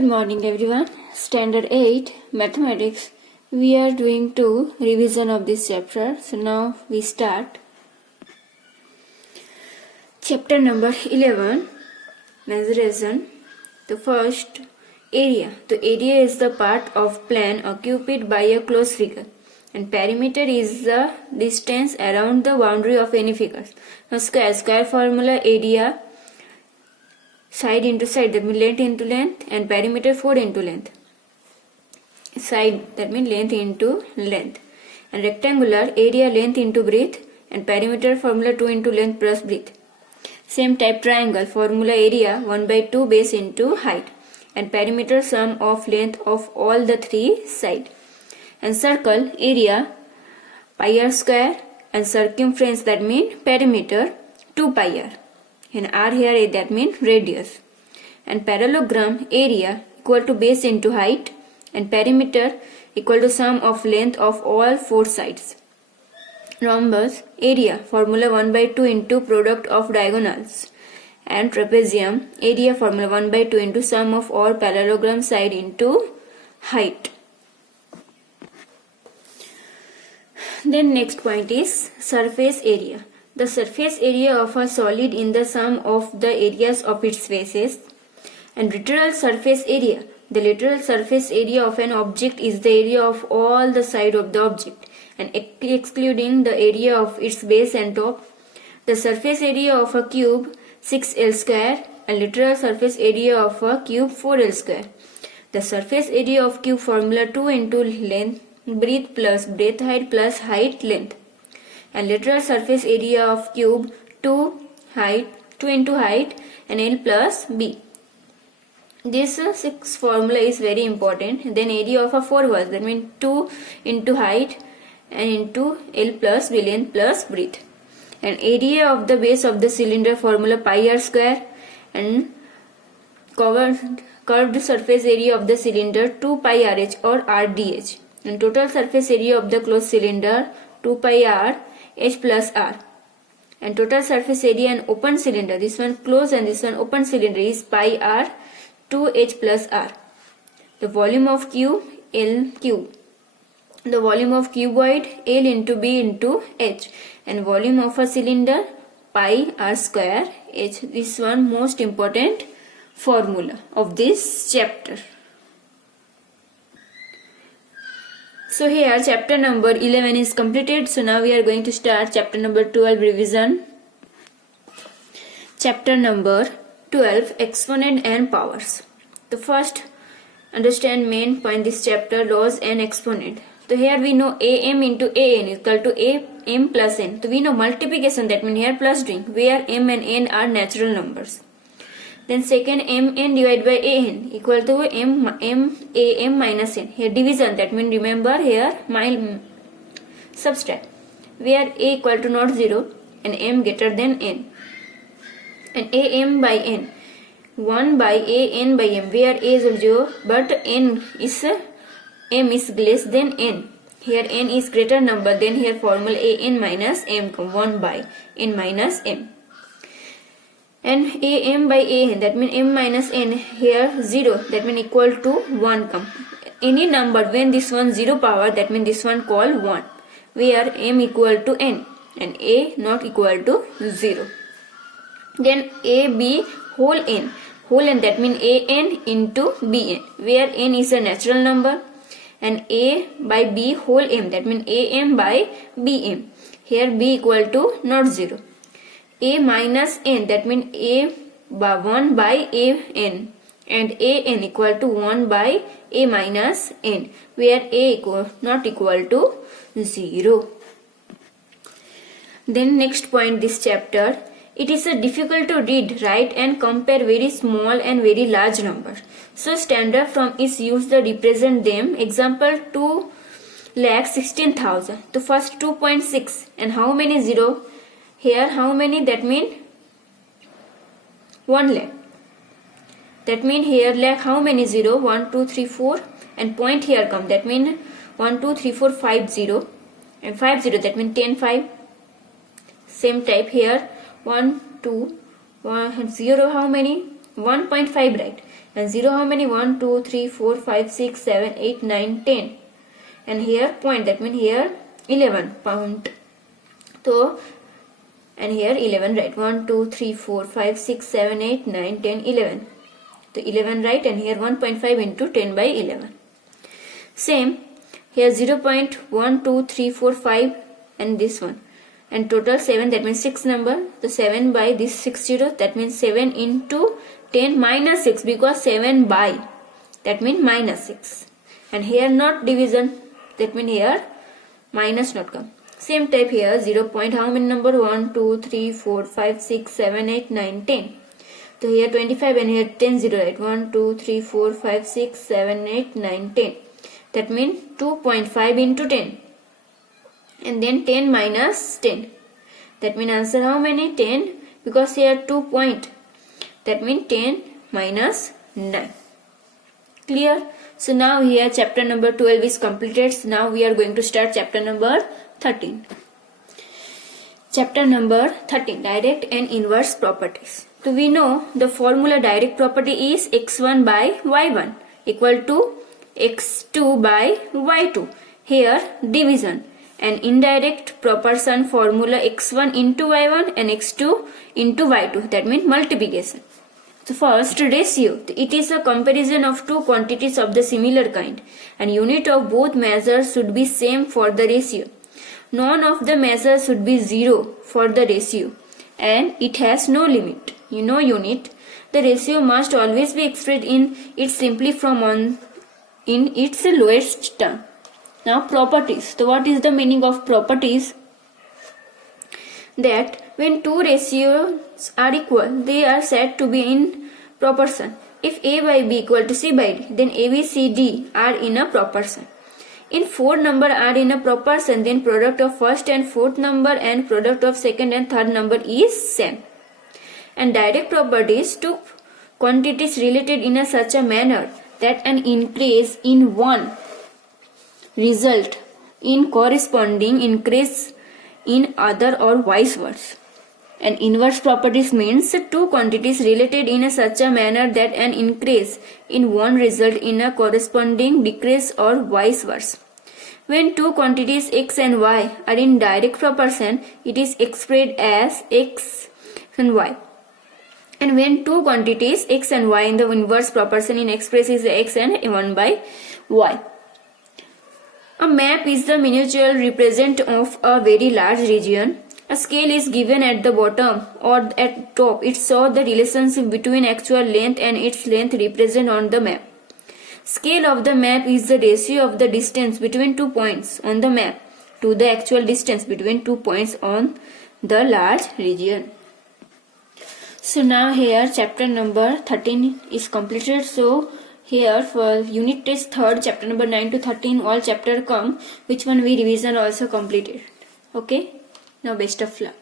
Good morning everyone. Standard 8 Mathematics. We are doing 2 revision of this chapter. So now we start. Chapter number 11 Measuration. The first area. The area is the part of plan occupied by a closed figure. And perimeter is the distance around the boundary of any figure. Now square formula area side into side, that means length into length, and perimeter 4 into length. Side, that means length into length. And rectangular area length into breadth, and perimeter formula 2 into length plus breadth. Same type triangle formula area 1 by 2 base into height, and perimeter sum of length of all the 3 sides. And circle area pi r square, and circumference, that means perimeter 2 pi r. And r here, that means radius. And parallelogram area equal to base into height, and perimeter equal to sum of length of all 4 sides. Rhombus area formula 1 by 2 into product of diagonals. And trapezium area formula 1 by 2 into sum of all parallelogram side into height. Then next point is surface area. The surface area of a solid in the sum of the areas of its faces. And literal surface area. The literal surface area of an object is the area of all the side of the object, and excluding the area of its base and top. The surface area of a cube 6l square, and literal surface area of a cube 4l square. The surface area of cube formula 2 into length breadth plus breadth height plus height length. And literal surface area of cube 2 into height, and L plus B. This 6 formula is very important. Then area of a 4 was, that means 2 into height and into L plus B, length plus breadth. And area of the base of the cylinder formula pi r square, and curved surface area of the cylinder 2 pi rh or rdh. And total surface area of the closed cylinder 2 pi r h plus r. And total surface area in open cylinder, this one closed and this one open cylinder, is pi r 2h plus r. The volume of cube L cube. The volume of cuboid L into B into h. And volume of a cylinder pi r square h. This one most important formula of this chapter. So here chapter number 11 is completed. So now we are going to start chapter number 12 revision. Chapter number 12 Exponent and Powers. The first understand main point this chapter, laws and exponent. So here we know am into an is equal to am plus n. So we know multiplication, that means here plus doing, where m and n are natural numbers. Then second, mn divided by an equal to am minus n. Here division, that means remember here subtract, where a equal to not 0 and m greater than n. And am by n, 1 by an by m, where a is 0 but m is less than n. Here n is greater number, then here formula an minus m come 1 by n minus m. And am by an, that means m minus n, here 0, that means equal to 1 come. Any number when this one 0 power, that means this one call 1, where m equal to n and a not equal to 0. Then a b whole n, that means an into bn, where n is a natural number. And a by b whole m, that means am by bm, here b equal to not 0. A minus n, that means a by 1 by an, and an equal to 1 by a minus n, where a not equal to 0. Then next point this chapter, it is difficult to read, write and compare very small and very large numbers. So standard form is used to represent them. Example 2,16,000. The first 2.6, and how many 0? Here how many, that means 1 lakh. That means here lakh how many 0? 1, 2, 3, 4, and point here come, that means 1, 2, 3, 4, 5 0, and 5 0, that means 10 5. Same type here 1, 2, 1, 0 how many? 1.5, right? And 0 how many? 1, 2, 3, 4, 5, 6, 7, 8, 9, 10. And here point, that means here 11 point. So, and here 11 right. 1, 2, 3, 4, 5, 6, 7, 8, 9, 10, 11. So 11 right, and here 1.5 into 10 by 11. Same, here 0.1, 2, 3, 4, 5 and this one. And total 7, that means 6 number. So 7 by this 6 0, that means 7 into 10 minus 6, because 7 by, that means minus 6. And here not division, that means here minus not come. Same type here 0 point how many number? 1, 2, 3, 4, 5, 6, 7, 8, 9, 10. So here 25 and here 10 0 right. 1, 2, 3, 4, 5, 6, 7, 8, 9, 10. That means 2.5 into 10. And then 10 minus 10. That means answer how many? 10. Because here 2 point. That means 10 minus 9. Clear? So now here chapter number 12 is completed. So now we are going to start chapter number 13. Chapter number 13, direct and inverse properties. So we know the formula direct property is x1 by y1 equal to x2 by y2. Here division. And indirect proportion formula x1 into y1 and x2 into y2. That means multiplication. So first ratio. It is a comparison of two quantities of the similar kind. And unit of both measures should be same for the ratio. None of the measures should be 0 for the ratio. And it has no limit. Unit. The ratio must always be expressed in its simply from on in its lowest term. Now properties. So what is the meaning of properties? That when two ratios are equal, they are said to be in proportion. If A by B equal to C by D, then A, B, C, D are in a proportion. If 4 number are in a proportion, then product of first and fourth number and product of second and third number is same. And direct properties, two quantities related in such a manner that an increase in one result in corresponding increase in other or vice versa. And inverse properties means two quantities related in such a manner that an increase in one result in a corresponding decrease or vice versa. When two quantities x and y are in direct proportion, it is expressed as x and y. And when two quantities x and y in the inverse proportion in express is x and 1 by y. A map is the miniature represent of a very large region. A scale is given at the bottom or at top. It shows the relationship between actual length and its length represented on the map. Scale of the map is the ratio of the distance between 2 points on the map to the actual distance between 2 points on the large region. So now here chapter number 13 is completed. So here for unit test third, chapter number 9 to 13 all chapter come, which one we revision also completed. Okay, now best of luck.